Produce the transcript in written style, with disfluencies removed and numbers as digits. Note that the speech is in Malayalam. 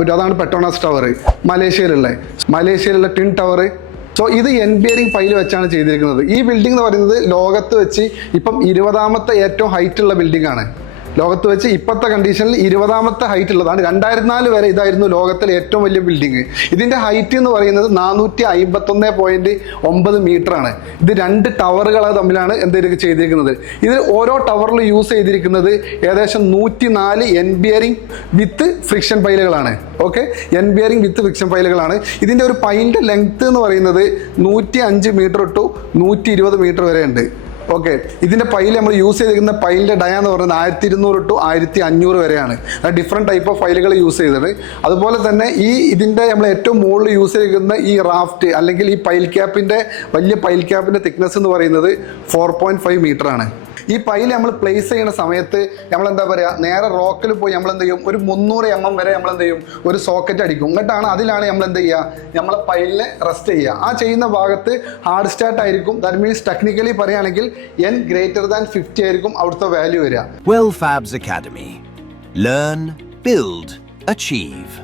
അതാണ് പെട്രോണസ് ടവർ മലേഷ്യയിലുള്ള ടിൻ ടവർ. സോ ഇത് എൻ ബിയറിംഗ് പൈൽ വെച്ചാണ് ചെയ്തിരിക്കുന്നത്. ഈ ബിൽഡിംഗ് എന്ന് പറയുന്നത് ലോകത്ത് വെച്ച് ഇപ്പം 20ാമത്തെ ഏറ്റവും ഹൈറ്റ് ഉള്ള ബിൽഡിംഗ് ആണ്. ലോകത്ത് വെച്ച് ഇപ്പോഴത്തെ കണ്ടീഷനിൽ 20ാമത്തെ ഹൈറ്റ് ഉള്ളതാണ്. 2004 വരെ ഇതായിരുന്നു ലോകത്തിലെ ഏറ്റവും വലിയ ബിൽഡിംഗ്. ഇതിന്റെ ഹൈറ്റ് എന്ന് പറയുന്നത് 451.9 മീറ്റർ ആണ്. ഇത് 2 ടവറുകൾ തമ്മിലാണ് എന്തെങ്കിലും ചെയ്തിരിക്കുന്നത്. ഇതിൽ ഓരോ ടവറിൽ യൂസ് ചെയ്തിരിക്കുന്നത് ഏകദേശം 104 എൻ ബിയറിംഗ് വിത്ത് ഫ്രിക്ഷൻ പൈലുകളാണ്. ഓക്കെ, എൻ ബിയറിംഗ് വിത്ത് ഫ്രിക്ഷൻ പൈലുകളാണ്. ഇതിന്റെ ഒരു പൈലിന്റെ ലെങ്ത് എന്ന് പറയുന്നത് 105 മീറ്റർ ടു 120 മീറ്റർ വരെ ഉണ്ട്. ഓക്കെ, ഇതിന്റെ പൈൽ നമ്മൾ യൂസ് ചെയ്തിരിക്കുന്ന പൈലിന്റെ ഡയ എന്ന് പറയുന്നത് 1200 ടു 1500 വരെയാണ്. ഡിഫറെന്റ് ടൈപ്പ് ഓഫ് ഫൈലുകൾ യൂസ് ചെയ്തത്. അതുപോലെ തന്നെ ഇതിന്റെ നമ്മൾ ഏറ്റവും മുകളിൽ യൂസ് ചെയ്തിരിക്കുന്ന ഈ റാഫ്റ്റ് അല്ലെങ്കിൽ ഈ പൈൽ ക്യാപ്പിന്റെ വലിയ പൈൽ ക്യാപ്പിന്റെ തിക്നെസ് എന്ന് പറയുന്നത് 4.5 മീറ്റർ ആണ്. ഈ പൈൽ നമ്മൾ പ്ലേസ് ചെയ്യുന്ന സമയത്ത് നമ്മൾ എന്താ പറയുക, നേരെ റോക്കിൽ പോയി നമ്മൾ എന്ത് ചെയ്യും, ഒരു 300 mm വരെ നമ്മൾ എന്ത് ചെയ്യും, ഒരു സോക്കറ്റ് അടിക്കും. എന്നിട്ടാണ് അതിലാണ് നമ്മൾ എന്ത് ചെയ്യുക, നമ്മളെ പൈലിനെ റെസ്റ്റ് ചെയ്യുക. ആ ചെയ്യുന്ന ഭാഗത്ത് ഹാർഡ് സ്റ്റാർട്ട് ആയിരിക്കും. ദാറ്റ് മീൻസ് ടെക്നിക്കലി പറയുകയാണെങ്കിൽ n > 50 ആയിരിക്കും അവിടുത്തെ വാല്യൂ വരിക. Well Fabs Academy. Learn, build, achieve.